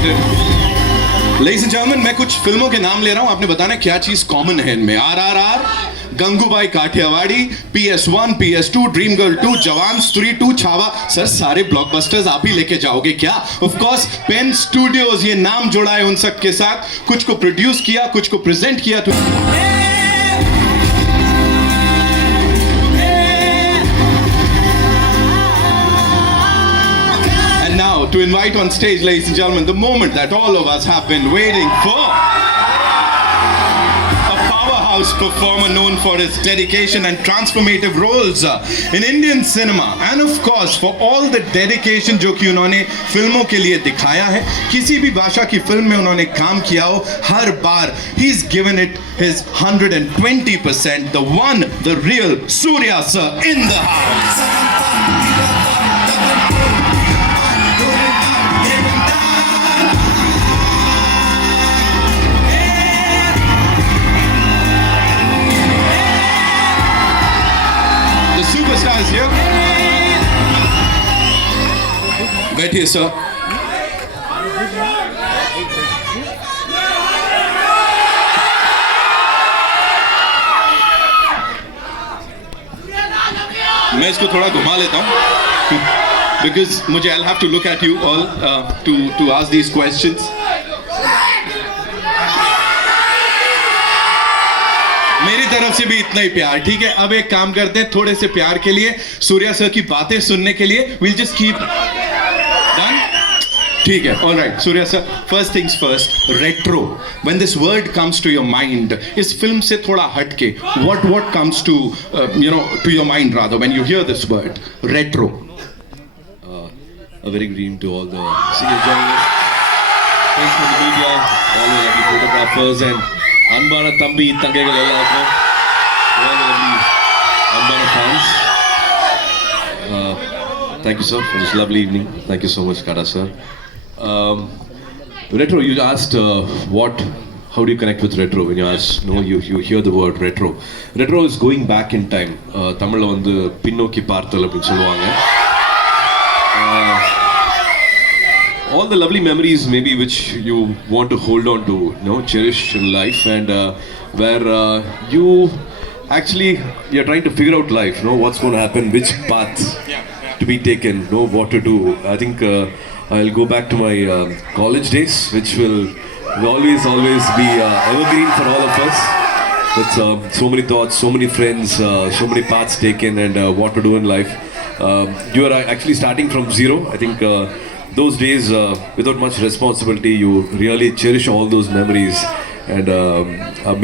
Ladies and gentlemen, मैं कुछ फिल्मों के नाम ले रहा हूं, आपने बताना क्या चीज कॉमन है इनमें. RRR, Gangubai Kathiawadi, PS1, PS2, Dream Girl 2, Jawan, स्त्री 2, छावा. सर सारे ब्लॉकबस्टर्स आप ही लेके जाओगे क्या? ऑफ कोर्स पेन स्टूडियोज ये नाम जोड़ा है उन सब के साथ. कुछ को प्रोड्यूस किया, कुछ को प्रेजेंट किया. To invite on stage, ladies and gentlemen, the moment that all of us have been waiting for. A powerhouse performer known for his dedication and transformative roles in Indian cinema, and of course for all the dedication जो कि उन्होंने फिल्मों के लिए दिखाया है. किसी भी भाषा की फिल्म में उन्होंने काम किया हो, हर बार he's given it his 120%. The one, the real Surya sir in the house. Superstar is here. बैठिए सर. मैं इसको थोड़ा घुमा लेता हूँ because मुझे I'll have to look at you all to ask these questions. मेरी तरफ से भी इतना ही प्यार, ठीक है? अब एक काम करते हैं, थोड़े से प्यार के लिए, सूर्या सर की बातें सुनने के लिए, we'll just keep done. ठीक है, all right, Surya sir, first things first, retro. When this word comes to your mind, इस फिल्म से थोड़ा हटके, what comes to to your mind rather when you hear this word, retro? A very good evening to all the senior journalists, friends from the media, all the lovely photographers and அன்பான தம்பி தங்கைகள் எல்லாருக்கும், அன்பான fans. Thank you sir for this lovely evening. Thank you so much Kada sir. Retro, you asked how do you connect with retro? When you ask, you hear the word retro. Retro is going back in time. தமிழ்ல வந்து பின்னோக்கி பார்த்தல் அப்படின்னு சொல்லுவாங்க. All the lovely memories maybe which you want to hold on to, cherish in life, and where you're trying to figure out life, what's going to happen, which path to be taken, what to do. I think I'll go back to my college days, which will always be evergreen for all of us. With so many thoughts, so many friends, so many paths taken, and what to do in life. You are actually starting from zero. I think those days without much responsibility, you really cherish all those memories, and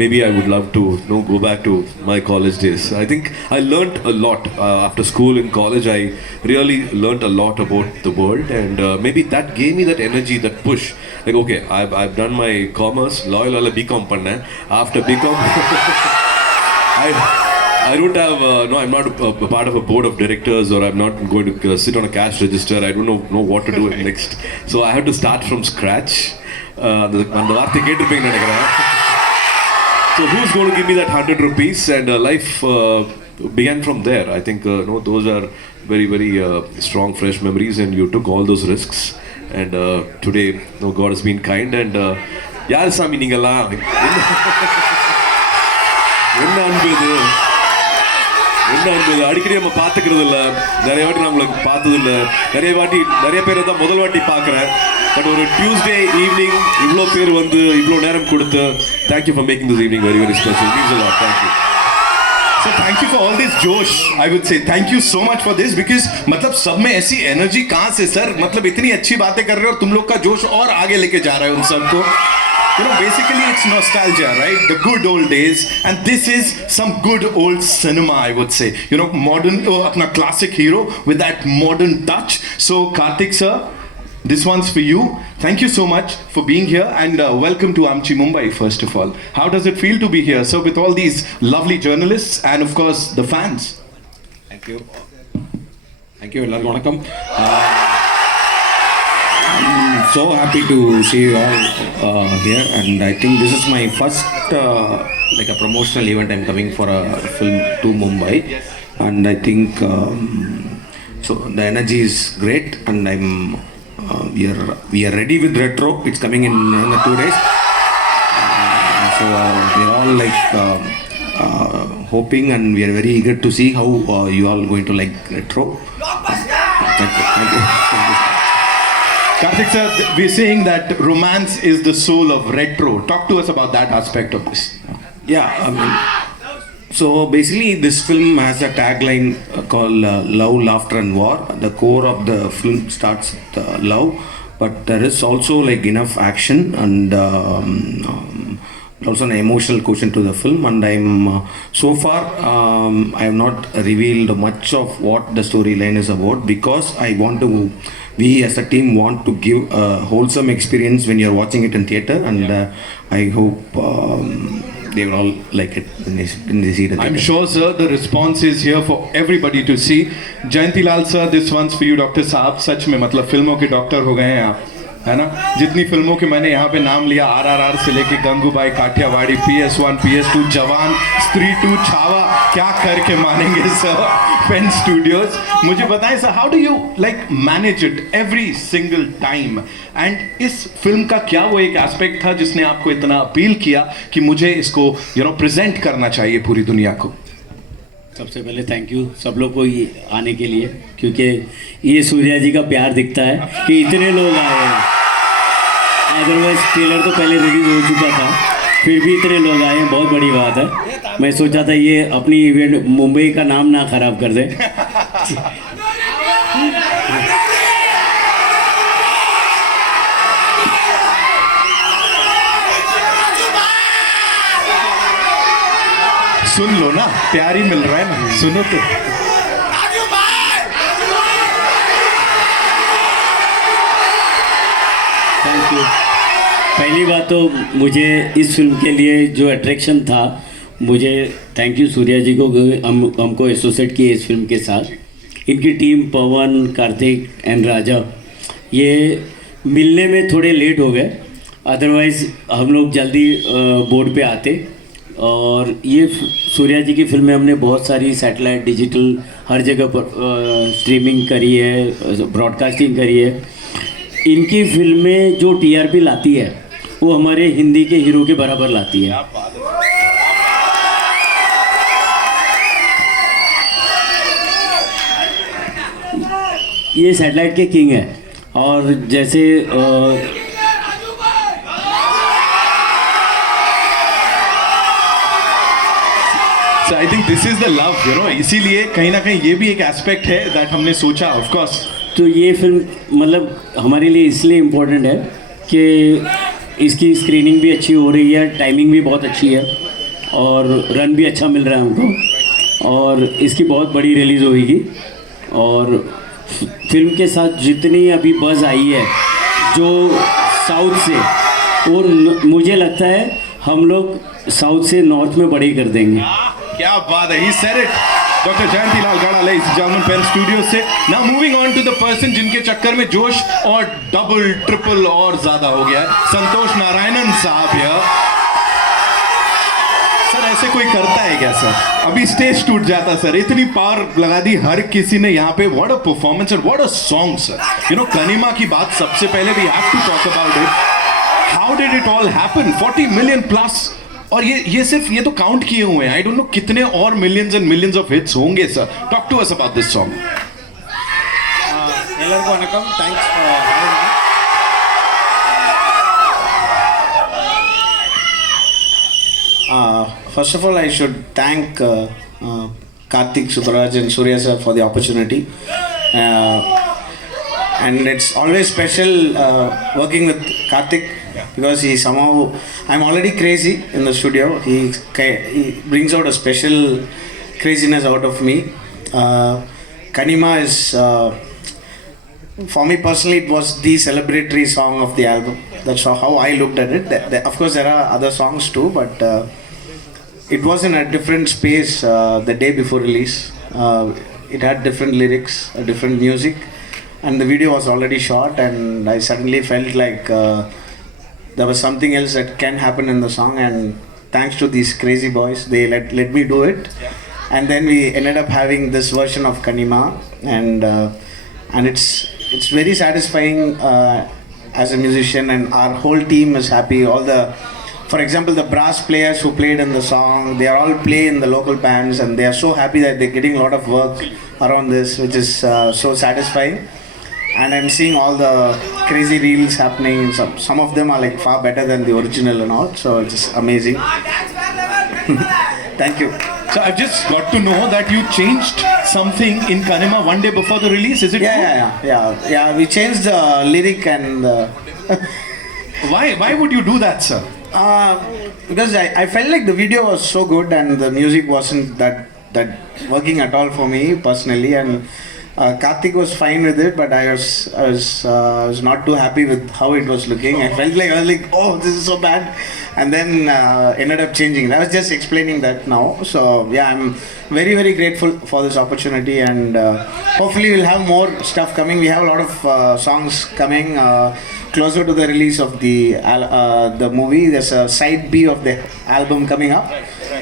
maybe I would love to go back to my college days. I think I learnt a lot after school. In college I really learnt a lot about the world, and maybe that gave me that energy, that push, like okay, I've done my commerce, loyal BCom panna. After BCom I don't have, I'm not a part of a board of directors, or I'm not going to sit on a cash register. I don't know what to do next. So I have to start from scratch. So who's going to give me that 100 rupees? And life began from there. I think those are very, very strong, fresh memories, and you took all those risks. And today, God has been kind. And yaar Sami ningala enna anbudhu அடிக்கடி நம்ம பார்த்துக்கிறது இல்லை, நிறைய வாட்டி நான் உங்களுக்கு பார்த்தது இல்லை, நிறைய பேர் தான் முதல் வாட்டி பார்க்குறேன். பட் ஒரு டியூஸ்டே ஈவினிங் இவ்வளோ பேர் வந்து இவ்வளோ நேரம் கொடுத்து, thank you for making this evening very very special. Means a lot. Thank you. So thank you for all this जोश. I would say thank you so much for this, because मतलब सब में ऐसी एनर्जी कहाँ से सर? मतलब इतनी अच्छी बातें कर रहे हो और तुम लोग का जोश और आगे लेके जा रहा है उन सबको. Basically it's nostalgia, right? The good old days, and this is some good old cinema, I would say. Modern, apna classic hero with that modern touch. So Karthik sir, this one's for you. Thank you so much for being here, and welcome to Amchi Mumbai first of all. How does it feel to be here, sir, with all these lovely journalists and of course the fans? Thank you. Ellarku vanakkam. I'm so happy to see you all here, and I think this is my first like a promotional event. I'm coming for a film to Mumbai, and I think so the energy is great, and I'm we are ready with retro. It's coming in 2 days. So we're all like hoping, and we are very eager to see how you all going to like retro. Thank you. Karthik sir, we're saying that romance is the soul of retro. Talk to us about that aspect of this. Yeah, so basically this film has a tagline called Love, Laughter and War. The core of the film starts with love, but there is also like enough action and also an emotional quotient to the film. And I'm so far I have not revealed much of what the storyline is about, because we as a team want to give a wholesome experience when you're watching it in theater, and I hope they will all like it when they see the theater. I'm sure, sir, the response is here for everybody to see. Jayanti Lal sir, this one's for you, Dr. Saab. सच में मतलब फिल्मों के doctor हो गए हैं आप, है ना? जितनी फिल्मों के मैंने यहाँ पे नाम लिया, RRR से लेके गंगूबाई, काठियावाड़ी, PS1, PS2, जवान, स्त्री 2, छावा, क्या करके मानेंगे सर, पेन स्टूडियोज. मुझे बताएं sir, how do you like manage it every single time, and इस फिल्म का क्या वो एक एस्पेक्ट था जिसने आपको इतना अपील किया कि मुझे इसको प्रेजेंट करना चाहिए पूरी दुनिया को? सबसे पहले थैंक यू सब लोग को ये आने के लिए, क्योंकि ये सूर्या जी का प्यार दिखता है कि इतने लोग आए हैं. अदरवाइज ट्रेलर तो पहले रिलीज हो चुका था, फिर भी इतने लोग आए हैं, बहुत बड़ी बात है. मैं सोचा था ये अपनी इवेंट मुंबई का नाम ना खराब कर दे. सुन लो ना, प्यार ही मिल रहा है ना, सुनो तो. Thank you. पहली बात तो मुझे इस फिल्म के लिए जो अट्रैक्शन था, मुझे थैंक यू सूर्या जी को, हमको एसोसिएट किए इस फिल्म के साथ. इनकी टीम पवन, कार्तिक एंड राजा, ये मिलने में थोड़े लेट हो गए, अदरवाइज़ हम लोग जल्दी बोर्ड पे आते. और ये सूर्या जी की फिल्में हमने बहुत सारी सैटेलाइट, डिजिटल, हर जगह पर स्ट्रीमिंग करी है, ब्रॉडकास्टिंग करी है. इनकी फिल्में जो TRP लाती है वो हमारे हिंदी के हीरो के बराबर लाती है. ये सैटेलाइट के किंग है. और जैसे So I think this is the love, इसीलिए कहीं ना कहीं ये भी एक एस्पेक्ट है दैट हमने सोचा, ऑफ कोर्स. तो ये फिल्म मतलब हमारे लिए इसलिए इम्पोर्टेंट है कि इसकी स्क्रीनिंग भी अच्छी हो रही है, टाइमिंग भी बहुत अच्छी है, और रन भी अच्छा मिल रहा है हमको, और इसकी बहुत बड़ी रिलीज़ होगी. और फिल्म के साथ जितनी अभी बज़ आई है जो साउथ से, और मुझे लगता है हम लोग साउथ से नॉर्थ में बड़े कर देंगे. क्या बात है, he said it. Dr. Jayanti Lal Gada, ladies and gentlemen, Pen Studios से. Now moving on to the person जिनके चक्कर में जोश और डबल ट्रिपल और ज्यादा हो गया है, संतोष नारायणन साहब यार. सर ऐसे कोई करता है क्या सर? अभी स्टेज टूट जाता सर, इतनी पावर लगा दी हर किसी ने यहाँ पे. What a performance and what a song sir. Kanima की बात सबसे पहले we have to talk about it. How did it all happen? 40 million plus, और ये सिर्फ ये तो काउंट किए हुए हैं. आई डोंट नो कितने और millions and millions of hits होंगे sir. Talk to us about this song. எல்லாருக்கும் வணக்கம். Thanks. First of all, I should thank Karthik, Subbaraj and Surya sir for the opportunity. And it's always special working with Karthik, because he somehow, I'm already crazy in the studio, he brings out a special craziness out of me. Kanima is, for me personally, it was the celebratory song of the album. That's how I looked at it. Of course there are other songs too, but it was in a different space the day before release. It had different lyrics, different music, and the video was already shot, and I suddenly felt like there was something else that can happen in the song, and thanks to these crazy boys, they let me do it. And then we ended up having this version of Kanima, and it's very satisfying as a musician, and our whole team is happy. All the, for example, the brass players who played in the song, they are all play in the local bands, and they are so happy that they're getting a lot of work around this, which is so satisfying. And I'm seeing all the crazy reels happening. Some of them are like far better than the original and all, so it's just amazing. Thank you. So I've just got to know that you changed something in Kanima one day before the release. Is it true? Yeah. We changed the lyric and. Why would you do that, sir? Because I felt like the video was so good and the music wasn't that working at all for me personally, and Karthik was fine with it, but I was not too happy with how it was looking. I was like, oh, this is so bad, and then ended up changing. I was just explaining that now. So yeah, I'm very, very grateful for this opportunity, and hopefully we'll have more stuff coming. We have a lot of songs coming. Closer to the release of the movie, there's a side B of the album coming up.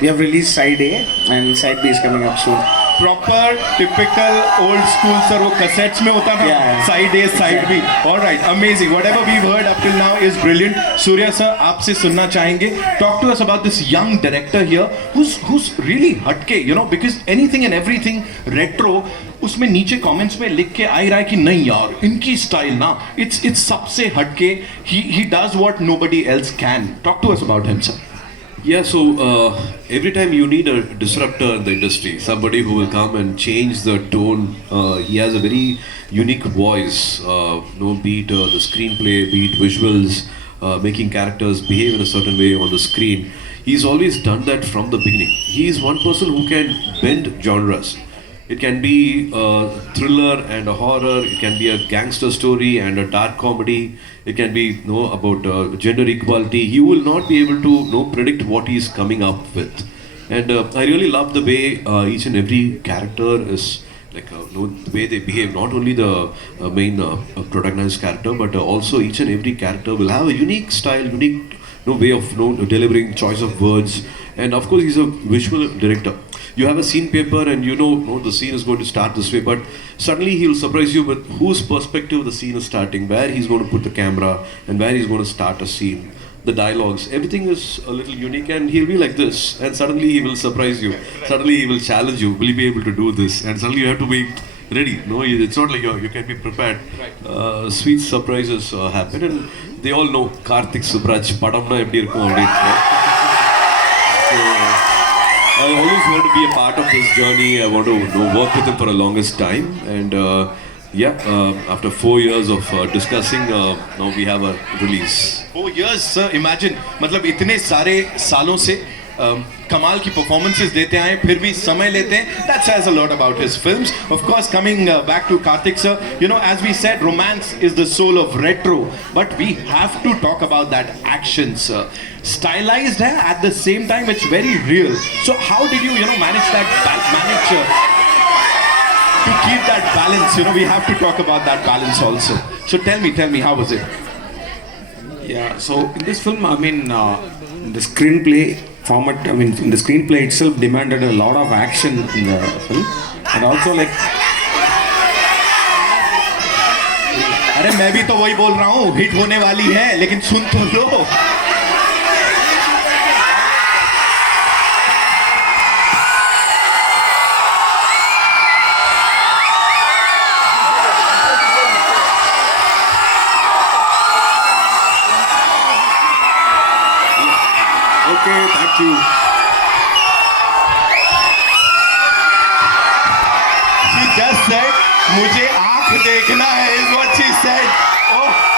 We have released side A, and side B is coming up soon. Proper, typical old school, sir. वो cassettes में होता था. Yeah. Side A, side B. All right, amazing. Whatever we've heard up till now is brilliant. Surya sir, आपसे सुनना चाहेंगे. Talk to us about this young director here, who's really हटके, you know, because anything and everything retro, उसमें नीचे comments में लिख के आ ही रहा है कि नहीं यार, इनकी style ना, it's सबसे हटके. He does what nobody else can. Talk to us about him, sir. Yeah, so every time you need a disruptor in the industry, somebody who will come and change the tone. He has a very unique voice, be it the screenplay, be it visuals, making characters behave in a certain way on the screen. He's always done that from the beginning. He is one person who can bend genres. It can be a thriller and a horror. It can be a gangster story and a dark comedy. It can be about gender equality. He will not be able to predict what he's coming up with. And I really love the way each and every character is like the way they behave. Not only the main protagonist character, but also each and every character will have a unique style, unique way of delivering choice of words. And of course, he's a visual director. You have a scene paper and you know the scene is going to start this way, but suddenly he'll surprise you with whose perspective the scene is starting, where he's going to put the camera, and where he's going to start a scene. The dialogues, everything is a little unique, and he'll be like this, and suddenly he will surprise you. Suddenly he will challenge you. Will you be able to do this? And suddenly you have to be ready. No, it's not like you can be prepared. Sweet surprises happen, and they all know Karthik Subraj padamna eppadi irukum appadinu. I always want to be a part of this journey. I want to work with him for the longest time, and after 4 years of discussing, now we have a release. 4 years, sir. Imagine, मतलब इतने सारे सालों से कमाल की performances देते आए, फिर भी समय लेते हैं. That says a lot about his films. Of course, coming back to Karthik sir, as we said, romance is the soul of retro, but we have to talk about that action, sir. Stylized है, at the same time it's very real. So how did you manage that to keep that balance? We have to talk about that balance also. So tell me, how was it? Yeah, so in this film, I mean, the screenplay format, I mean, in the screenplay itself demanded a lot of action in the film, and also like. अरे मैं भी तो वही बोल रहा हूँ, hit होने वाली है, लेकिन सुन तो लो. Okay, thank you. She just said, मुझे आँख देखना है, is what she said. Oh.